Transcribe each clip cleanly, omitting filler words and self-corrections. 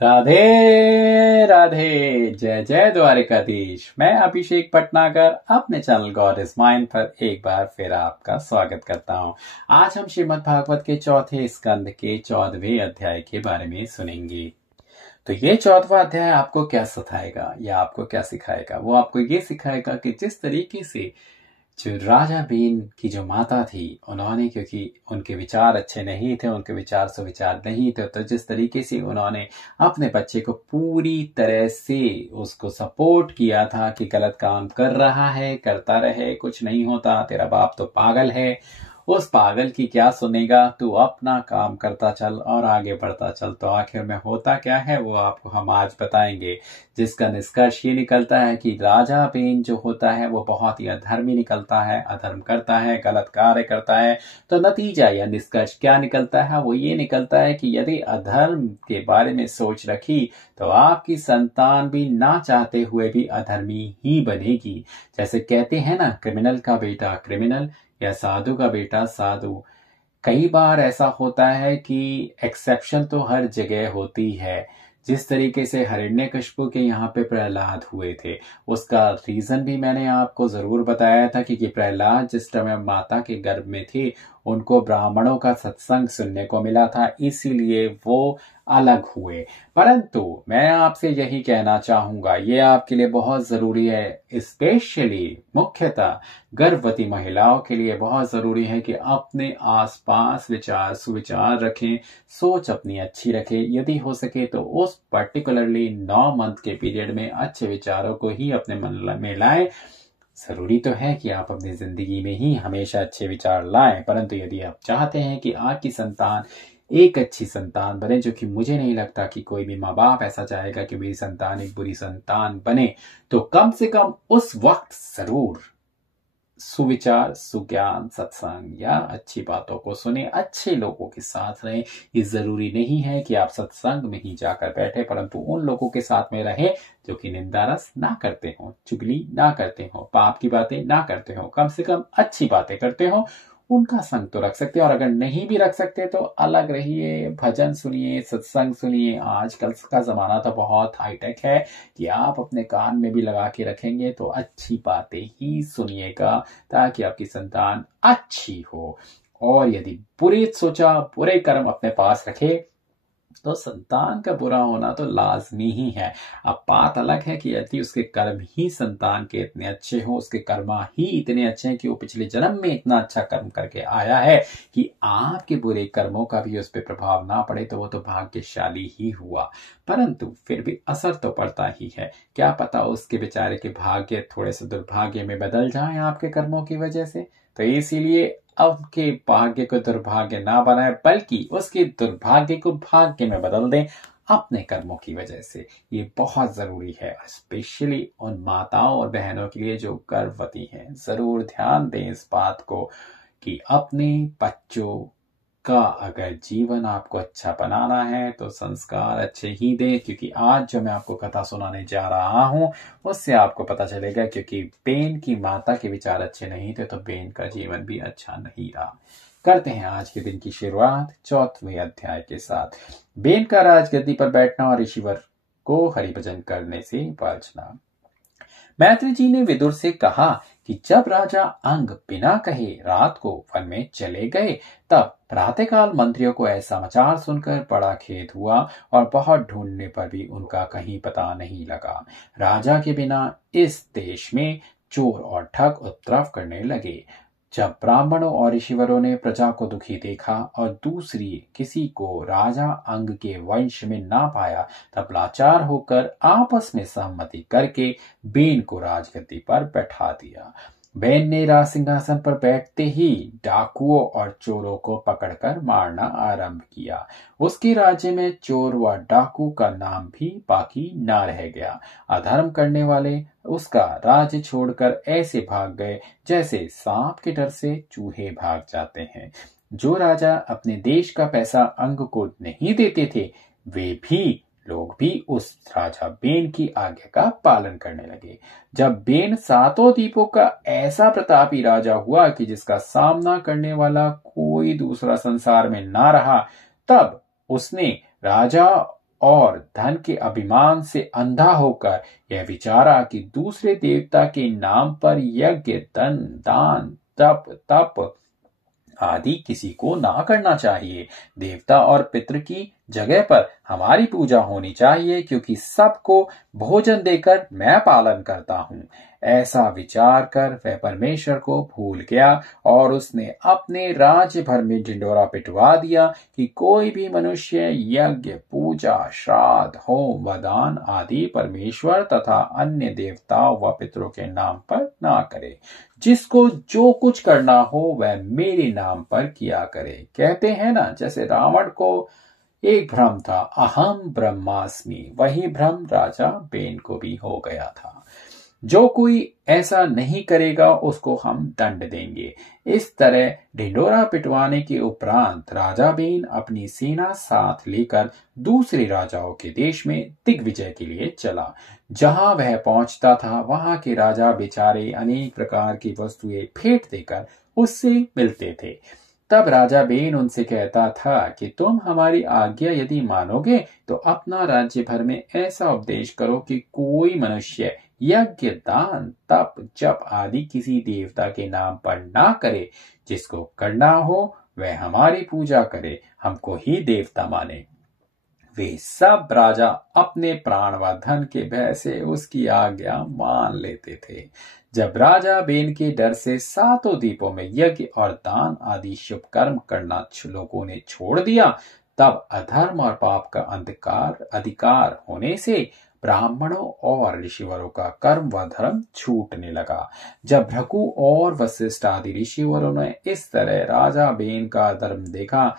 राधे राधे। जय जय द्वारिकाधीश। मैं अभिषेक भटनागर अपने चैनल गॉड इज माइन पर एक बार फिर आपका स्वागत करता हूं। आज हम श्रीमद् भागवत के चौथे स्कंद के 14वें अध्याय के बारे में सुनेंगे। तो ये 14वां अध्याय आपको क्या सिखाएगा या आपको क्या सिखाएगा? वो आपको ये सिखाएगा कि जिस तरीके से जो राजा बीन की जो माता थी, उन्होंने, क्योंकि उनके विचार अच्छे नहीं थे, उनके विचार सुविचार नहीं थे, तो जिस तरीके से उन्होंने अपने बच्चे को पूरी तरह से उसको सपोर्ट किया था कि गलत काम कर रहा है, करता रहे, कुछ नहीं होता, तेरा बाप तो पागल है, उस पागल की क्या सुनेगा, तू अपना काम करता चल और आगे बढ़ता चल। तो आखिर में होता क्या है वो आपको हम आज बताएंगे, जिसका निष्कर्ष ये निकलता है कि राजा बेन जो होता है वो बहुत ही अधर्मी निकलता है, अधर्म करता है, गलत कार्य करता है। तो नतीजा या निष्कर्ष क्या निकलता है? वो ये निकलता है कि यदि अधर्म के बारे में सोच रखी तो आपकी संतान भी ना चाहते हुए भी अधर्मी ही बनेगी। जैसे कहते हैं ना, क्रिमिनल का बेटा क्रिमिनल या साधु का बेटा साधु। कई बार ऐसा होता है कि एक्सेप्शन तो हर जगह होती है। जिस तरीके से हिरण्यकशिपु के यहाँ पे प्रहलाद हुए थे, उसका रीजन भी मैंने आपको जरूर बताया था कि प्रहलाद जिस समय माता के गर्भ में थे, उनको ब्राह्मणों का सत्संग सुनने को मिला था, इसीलिए वो अलग हुए। परंतु मैं आपसे यही कहना चाहूंगा, ये आपके लिए बहुत जरूरी है, स्पेशली मुख्यतः गर्भवती महिलाओं के लिए बहुत जरूरी है कि अपने आसपास विचार सुविचार रखें, सोच अपनी अच्छी रखें। यदि हो सके तो उस पर्टिकुलरली 9 मंथ के पीरियड में अच्छे विचारों को ही अपने मन में लाएं। जरूरी तो है कि आप अपनी जिंदगी में ही हमेशा अच्छे विचार लाएं, परंतु यदि आप चाहते हैं कि आपकी संतान एक अच्छी संतान बने, जो कि मुझे नहीं लगता कि कोई भी माँ बाप ऐसा चाहेगा कि मेरी संतान एक बुरी संतान बने, तो कम से कम उस वक्त जरूर सुविचार, सुज्ञान, सत्संग या अच्छी बातों को सुने, अच्छे लोगों के साथ रहें। ये जरूरी नहीं है कि आप सत्संग में ही जाकर बैठे, परंतु उन लोगों के साथ में रहे जो कि निंदा रस ना करते हो, चुगली ना करते हो, पाप की बातें ना करते हो, कम से कम अच्छी बातें करते हो, उनका संग तो रख सकते हैं। और अगर नहीं भी रख सकते तो अलग रहिए, भजन सुनिए, सत्संग सुनिए। आजकल का जमाना तो बहुत हाईटेक है कि आप अपने कान में भी लगा के रखेंगे तो अच्छी बातें ही सुनिएगा, ताकि आपकी संतान अच्छी हो। और यदि बुरे सोचा, बुरे कर्म अपने पास रखे, तो संतान का बुरा होना तो लाजमी ही है। अब बात अलग है कि यदि उसके कर्म ही संतान के इतने अच्छे हो, उसके कर्मा ही इतने अच्छे हैं कि वो पिछले जन्म में इतना अच्छा कर्म करके आया है कि आपके बुरे कर्मों का भी उस पर प्रभाव ना पड़े, तो वो तो भाग्यशाली ही हुआ। परंतु फिर भी असर तो पड़ता ही है। क्या पता उसके बेचारे के भाग्य थोड़े से दुर्भाग्य में बदल जाए आपके कर्मों की वजह से। तो इसीलिए अब के भाग्य को दुर्भाग्य ना बनाए, बल्कि उसके दुर्भाग्य को भाग्य में बदल दें अपने कर्मों की वजह से। ये बहुत जरूरी है, स्पेशली उन माताओं और बहनों के लिए जो गर्भवती हैं। जरूर ध्यान दें इस बात को कि अपने बच्चों का अगर जीवन आपको अच्छा बनाना है तो संस्कार अच्छे ही दें। क्योंकि आज जो मैं आपको कथा सुनाने जा रहा हूं, उससे आपको पता चलेगा, क्योंकि बेन की माता के विचार अच्छे नहीं थे तो बेन का जीवन भी अच्छा नहीं रहा। करते हैं आज के दिन की शुरुआत 4वें अध्याय के साथ। बेन का राजगद्दी पर बैठना और ऋषिवर को हरिभजन करने से बचना। मैत्री जी ने विदुर से कहा कि जब राजा अंग बिना कहे रात को वन में चले गए, तब प्रातःकाल मंत्रियों को ऐसा समाचार सुनकर बड़ा खेद हुआ और बहुत ढूंढने पर भी उनका कहीं पता नहीं लगा। राजा के बिना इस देश में चोर और ठग उपद्रव करने लगे। जब ब्राह्मणों और ऋषिवरों ने प्रजा को दुखी देखा और दूसरी किसी को राजा अंग के वंश में ना पाया, तब लाचार होकर आपस में सहमति करके बेन को राजगद्दी पर बैठा दिया। बेन ने राज सिंहासन पर बैठते ही डाकुओं और चोरों को पकड़कर मारना आरंभ किया। उसके राज्य में चोर व डाकू का नाम भी बाकी न रह गया। अधर्म करने वाले उसका राज्य छोड़कर ऐसे भाग गए जैसे सांप के डर से चूहे भाग जाते हैं। जो राजा अपने देश का पैसा अंग को नहीं देते थे, वे भी लोग भी उस राजा बेन की आज्ञा का पालन करने लगे। जब बेन 7 द्वीपों का ऐसा प्रतापी राजा हुआ कि जिसका सामना करने वाला कोई दूसरा संसार में ना रहा, तब उसने राजा और धन के अभिमान से अंधा होकर यह विचारा कि दूसरे देवता के नाम पर यज्ञ, दान, तप तप आदि किसी को ना करना चाहिए। देवता और पितृ की जगह पर हमारी पूजा होनी चाहिए, क्योंकि सबको भोजन देकर मैं पालन करता हूँ। ऐसा विचार कर वह परमेश्वर को भूल गया और उसने अपने राज्य भर में ढिंढोरा पिटवा दिया कि कोई भी मनुष्य यज्ञ, पूजा, श्राद्ध, होम व दान आदि परमेश्वर तथा अन्य देवताओं व पितरों के नाम पर ना करे। जिसको जो कुछ करना हो वह मेरे नाम पर किया करे। कहते हैं ना, जैसे रावण को एक भ्रम था, अहम ब्रह्मास्मि, वही भ्रम राजा बेन को भी हो गया था। जो कोई ऐसा नहीं करेगा उसको हम दंड देंगे। इस तरह ढिंडोरा पिटवाने के उपरांत राजा बेन अपनी सेना साथ लेकर दूसरे राजाओं के देश में दिग्विजय के लिए चला। जहां वह पहुंचता था वहां के राजा बेचारे अनेक प्रकार की वस्तुएं भेंट देकर उससे मिलते थे। तब राजा बेन उनसे कहता था कि तुम हमारी आज्ञा यदि मानोगे तो अपना राज्य भर में ऐसा उपदेश करो कि कोई मनुष्य यज्ञ, दान, तप, जप आदि किसी देवता के नाम पर ना करे। जिसको करना हो वह हमारी पूजा करे, हमको ही देवता माने। वे सब राजा अपने प्राण व धन के भय से उसकी आज्ञा मान लेते थे। जब राजा बेन के डर से सातों द्वीपों में यज्ञ और दान आदि शुभ कर्म करना लोगों ने छोड़ दिया, तब अधर्म और पाप का अधिकार होने से ब्राह्मणों और ऋषिवरों का कर्म व धर्म छूटने लगा। जब भृगु और वशिष्ठ आदि ऋषिवरों ने इस तरह राजा बेन का धर्म देखा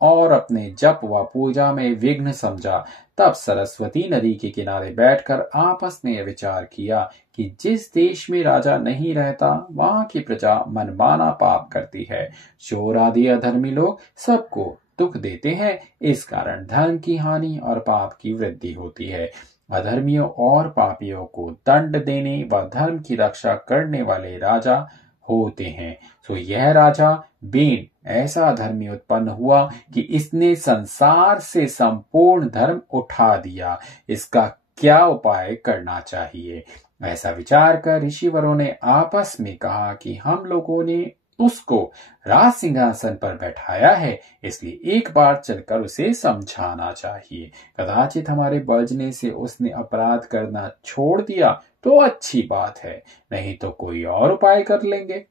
और अपने जप व पूजा में विघ्न समझा, तब सरस्वती नदी के किनारे बैठकर आपस में विचार किया कि जिस देश में राजा नहीं रहता वहां की प्रजा मनमाना पाप करती है। चोर आदि अधर्मी लोग सबको दुख देते हैं, इस कारण धन की हानि और पाप की वृद्धि होती है। अधर्मियों और पापियों को दंड देने व धर्म की रक्षा करने वाले राजा होते हैं। तो यह राजा बेन ऐसा धर्मी उत्पन्न हुआ कि इसने संसार से संपूर्ण धर्म उठा दिया। इसका क्या उपाय करना चाहिए? ऐसा विचार कर ऋषिवरों ने आपस में कहा कि हम लोगों ने उसको राज सिंहासन पर बैठाया है, इसलिए एक बार चलकर उसे समझाना चाहिए। कदाचित हमारे बजने से उसने अपराध करना छोड़ दिया तो अच्छी बात है, नहीं तो कोई और उपाय कर लेंगे।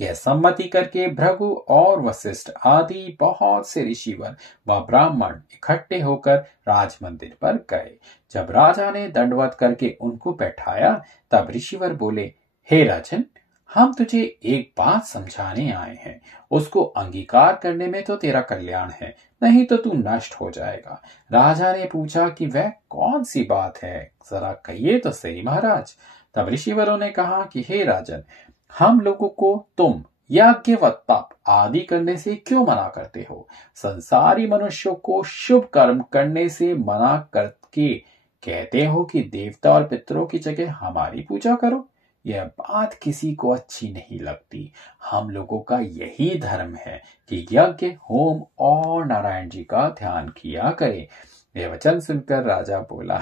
यह सम्मति करके भृगु और वशिष्ठ आदि बहुत से ऋषिवर व ब्राह्मण इकट्ठे होकर राज मंदिर पर गए। जब राजा ने दंडवत करके उनको बैठाया, तब ऋषिवर बोले, हे राजन, हम तुझे एक बात समझाने आए हैं। उसको अंगीकार करने में तो तेरा कल्याण है, नहीं तो तू नष्ट हो जाएगा। राजा ने पूछा कि वह कौन सी बात है, जरा कहिए तो सही महाराज। तब ऋषिवरों ने कहा कि हे राजन, हम लोगों को तुम यज्ञ व तप आदि करने से क्यों मना करते हो? संसारी मनुष्यों को शुभ कर्म करने से मना करके कहते हो कि देवता और पितरों की जगह हमारी पूजा करो। यह बात किसी को अच्छी नहीं लगती। हम लोगों का यही धर्म है कि यज्ञ, होम और नारायण जी का ध्यान किया करें। यह वचन सुनकर राजा बोला,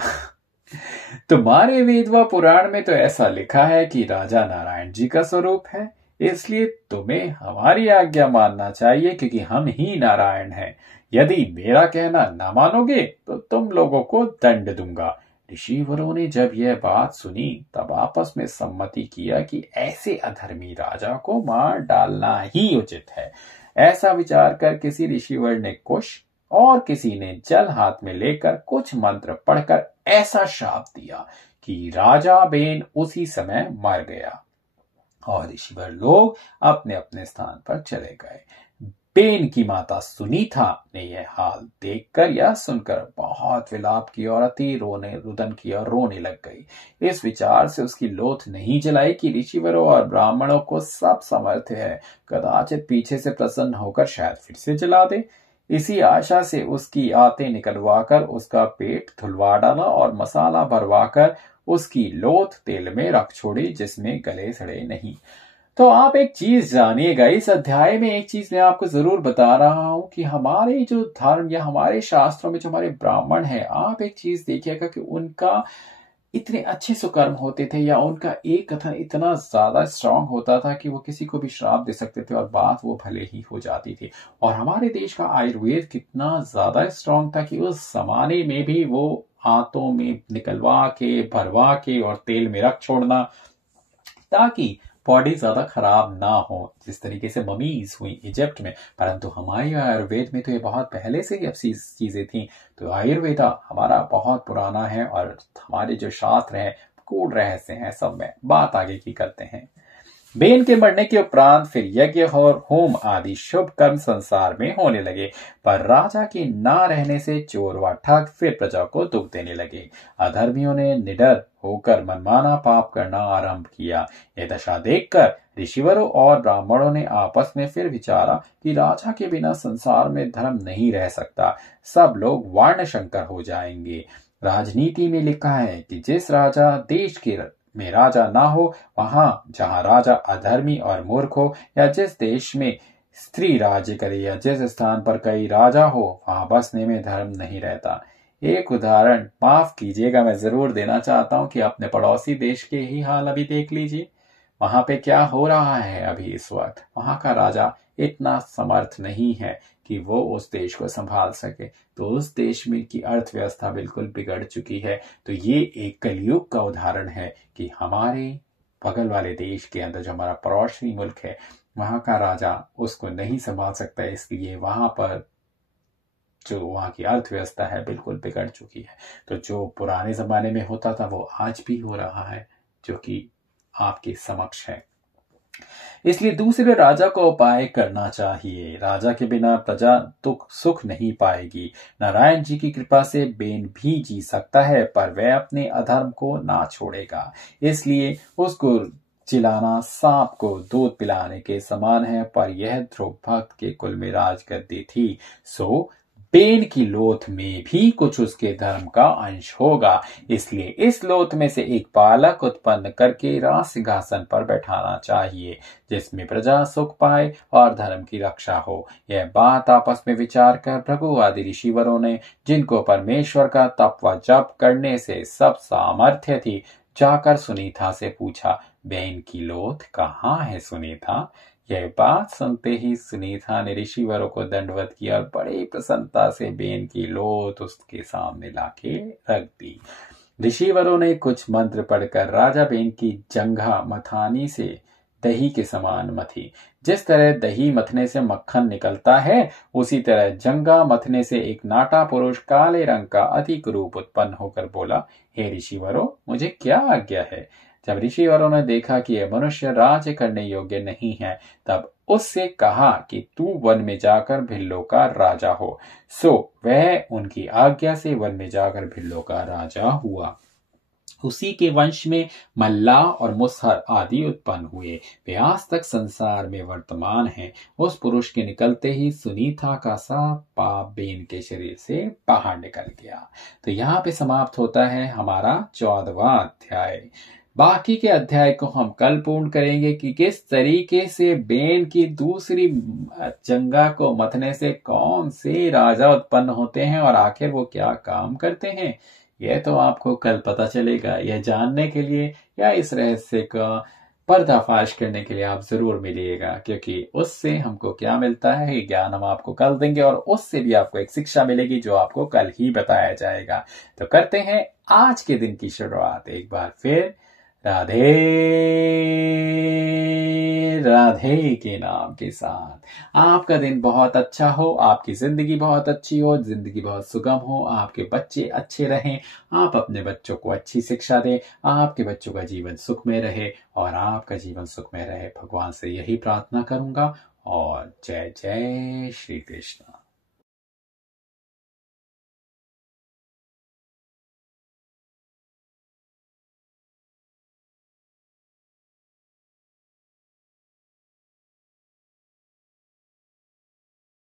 तुम्हारे वेद व पुराण में तो ऐसा लिखा है कि राजा नारायण जी का स्वरूप है, इसलिए तुम्हें हमारी आज्ञा मानना चाहिए, क्योंकि हम ही नारायण हैं। यदि मेरा कहना न मानोगे तो तुम लोगों को दंड दूंगा। ऋषिवरों ने जब यह बात सुनी तब आपस में सम्मति किया कि ऐसे अधर्मी राजा को मार डालना ही उचित है। ऐसा विचार कर किसी ऋषिवर ने कुश और किसी ने जल हाथ में लेकर कुछ मंत्र पढ़कर ऐसा शाप दिया कि राजा बेन उसी समय मर गया और ऋषिवर लोग अपने अपने स्थान पर चले गए। बेन की माता सुनीता ने यह हाल देखकर या सुनकर बहुत विलाप किया और अति रुदन किया और रोने लग गई। इस विचार से उसकी लोथ नहीं जलाई कि ऋषिवरों और ब्राह्मणों को सब समर्थ है, कदाचित पीछे से प्रसन्न होकर शायद फिर से जला दे। इसी आशा से उसकी आते निकलवाकर उसका पेट धुलवा डाला और मसाला भरवाकर उसकी लोथ तेल में रख छोड़ी, जिसमें गले सड़े नहीं। तो आप एक चीज जानिएगा, इस अध्याय में एक चीज मैं आपको जरूर बता रहा हूं कि हमारे जो धर्म या हमारे शास्त्रों में जो हमारे ब्राह्मण हैं, आप एक चीज देखिएगा कि उनका इतने अच्छे सुकर्म होते थे या उनका एक कथन इतना ज्यादा स्ट्रांग होता था कि वो किसी को भी श्राप दे सकते थे और बात वो भले ही हो जाती थी। और हमारे देश का आयुर्वेद कितना ज्यादा स्ट्रांग था कि उस जमाने में भी वो आंतों में निकलवा के भरवा के और तेल में रख छोड़ना ताकि बॉडी ज्यादा खराब ना हो, जिस तरीके से ममीज हुई इजिप्ट में। परंतु हमारे आयुर्वेद में तो ये बहुत पहले से ही अब चीजें थी। तो आयुर्वेदा हमारा बहुत पुराना है और हमारे जो शास्त्र हैं, कूट रहस्य हैं, सब में बात आगे की करते हैं। बेन के मरने के उपरांत फिर यज्ञ और होम आदि शुभ कर्म संसार में होने लगे, पर राजा के ना रहने से चोर व ठग फिर प्रजा को दुख देने लगे। अधर्मियों ने निडर होकर मनमाना पाप करना आरंभ किया। यह दशा देखकर ऋषिवरों और ब्राह्मणों ने आपस में फिर विचारा कि राजा के बिना संसार में धर्म नहीं रह सकता, सब लोग वर्ण शंकर हो जाएंगे। राजनीति में लिखा है कि जिस राजा देश के में राजा ना हो, वहां जहां राजा अधर्मी और मूर्ख हो, या जिस देश में स्त्री राज्य करे, या जिस स्थान पर कई राजा हो, वहां बसने में धर्म नहीं रहता। एक उदाहरण माफ कीजिएगा मैं जरूर देना चाहता हूं कि अपने पड़ोसी देश के ही हाल अभी देख लीजिए। वहां पे क्या हो रहा है अभी इस वक्त। वहां का राजा इतना समर्थ नहीं है कि वो उस देश को संभाल सके, तो उस देश में की अर्थव्यवस्था बिल्कुल बिगड़ चुकी है। तो ये एक कलयुग का उदाहरण है कि हमारे बगल वाले देश के अंदर जो हमारा पड़ोसी मुल्क है, वहां का राजा उसको नहीं संभाल सकता, इसलिए वहां पर जो वहां की अर्थव्यवस्था है बिल्कुल बिगड़ चुकी है। तो जो पुराने जमाने में होता था वो आज भी हो रहा है, जो कि आपके समक्ष है। इसलिए दूसरे राजा को उपाय करना चाहिए। राजा के बिना प्रजा दुख सुख नहीं पाएगी। नारायण जी की कृपा से बेन भी जी सकता है, पर वह अपने अधर्म को ना छोड़ेगा। इसलिए उसको चिल्लाना सांप को दूध पिलाने के समान है, पर यह ध्रुव भक्त के कुल में राजगद्दी थी, सो बेन की लोथ में भी कुछ उसके धर्म का अंश होगा। इसलिए इस लोथ में से एक बालक उत्पन्न करके राज सिंहासन पर बैठाना चाहिए, जिसमें प्रजा सुख पाए और धर्म की रक्षा हो। यह बात आपस में विचार कर भृगु आदि ऋषिवरों ने, जिनको परमेश्वर का तप व जप करने से सब सामर्थ्य थी, जाकर सुनीता से पूछा, बेन की लोथ कहाँ है सुनीता? यह बात सुनते ही सुनीता ने ऋषिवरों को दंडवत किया और बड़ी प्रसन्नता से बेन की लोथ उसके सामने लाके रख दी। ऋषिवरों ने कुछ मंत्र पढ़कर राजा बेन की जंघा मथानी से दही के समान मथी। जिस तरह दही मथने से मक्खन निकलता है, उसी तरह जंघा मथने से एक नाटा पुरुष काले रंग का अधिक रूप उत्पन्न होकर बोला, हे ऋषिवरों, मुझे क्या आज्ञा है? जब ऋषिवरों ने देखा कि यह मनुष्य राज्य करने योग्य नहीं है, तब उससे कहा कि तू वन में जाकर भिल्लों का राजा हो। सो वह उनकी आज्ञा से वन में जाकर भिल्लों का राजा हुआ। उसी के वंश में मल्लाह और मुसहर आदि उत्पन्न हुए। वे आज तक संसार में वर्तमान हैं। उस पुरुष के निकलते ही सुनीता का सब पाप बेन के शरीर से बाहर निकल गया। तो यहाँ पे समाप्त होता है हमारा 14वां अध्याय। बाकी के अध्याय को हम कल पूर्ण करेंगे कि किस तरीके से बेन की दूसरी जंगा को मथने से कौन से राजा उत्पन्न होते हैं और आखिर वो क्या काम करते हैं। यह तो आपको कल पता चलेगा। यह जानने के लिए या इस रहस्य का पर्दाफाश करने के लिए आप जरूर मिलिएगा, क्योंकि उससे हमको क्या मिलता है, ज्ञान हम आपको कल देंगे और उससे भी आपको एक शिक्षा मिलेगी जो आपको कल ही बताया जाएगा। तो करते हैं आज के दिन की शुरुआत एक बार फिर राधे राधे के नाम के साथ। आपका दिन बहुत अच्छा हो, आपकी जिंदगी बहुत अच्छी हो, जिंदगी बहुत सुगम हो, आपके बच्चे अच्छे रहें, आप अपने बच्चों को अच्छी शिक्षा दें, आपके बच्चों का जीवन सुख में रहे और आपका जीवन सुख में रहे। भगवान से यही प्रार्थना करूंगा और जय जय श्री कृष्ण।